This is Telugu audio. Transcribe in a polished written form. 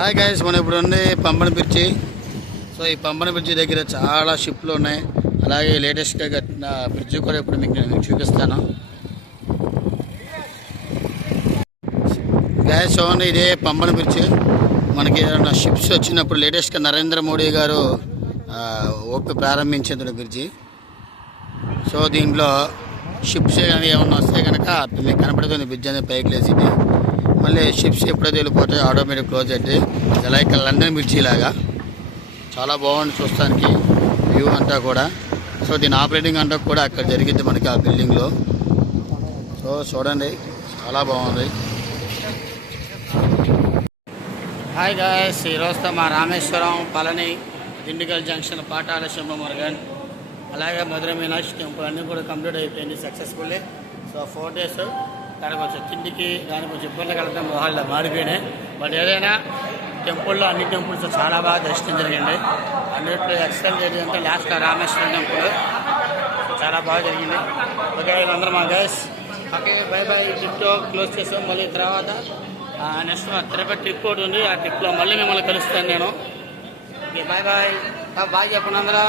హాయ్ గైస్, మనం ఇప్పుడు ఉంది పంబన బ్రిడ్జి. సో ఈ పంబన బ్రిడ్జి దగ్గర చాలా షిప్లు ఉన్నాయి. అలాగే లేటెస్ట్గా కట్టిన బ్రిడ్జి కూడా ఇప్పుడు మీకు చూపిస్తాను. గైస్ చూడండి, ఇదే పంబన బ్రిడ్జి. మనకి ఏదైనా షిప్స్ వచ్చినప్పుడు లేటెస్ట్గా నరేంద్ర మోడీ గారు ఓపి ప్రారంభించిన బ్రిడ్జి. సో దీంట్లో షిప్స్ కానీ ఏమన్నా వస్తే కనుక మీకు కనపడుతుంది బ్రిడ్జ్ అనేది పైకి లేచింది. మళ్ళీ షిప్స్ ఎప్పుడైతే వెళ్ళిపోతాయి ఆటోమేటిక్ క్లోజ్ అయితే లైక్ లండన్ బ్రిడ్జి లాగా చాలా బాగుంది చూస్తానికి వ్యూ అంతా కూడా. సో దీని ఆపరేటింగ్ అంతా కూడా అక్కడ జరిగింది మనకి ఆ బిల్డింగ్లో. సో చూడండి, చాలా బాగుంది. హాయ్ గాయస్, ఈరోజుతో మా రామేశ్వరం, పళని, దిండిగల్ జంక్షన్, పాటాల శంభ మురుగన్, అలాగే మధుర మీనాక్షి టెంపుల్ అన్నీ కూడా కంప్లీట్ అయిపోయింది సక్సెస్ఫుల్లీ. సో 4 days దానికి కొంచెం తిండికి దానికి కొంచెం ఇబ్బంది కలగడం మొహాల్లో మారిపోయినాయి. బట్ ఏదైనా టెంపుల్లో అన్ని టెంపుల్స్ చాలా బాగా దర్శనం జరిగింది. అన్నిట్లో ఎక్సలెంట్ జరిగిందంటే లాస్ట్లో రామేశ్వరం టెంపుల్ చాలా బాగా జరిగింది. ఓకే అందరం మా గైస్, ఓకే బై బై. ట్రిప్తో క్లోజ్ చేసాం. మళ్ళీ తర్వాత నెక్స్ట్ తిరుపతి ట్రిప్ ఒకటి ఉంది. ఆ ట్రిప్లో మళ్ళీ మిమ్మల్ని కలుస్తాను నేను. Okay bye bye. బాయ్ చెప్పండి అందరూ.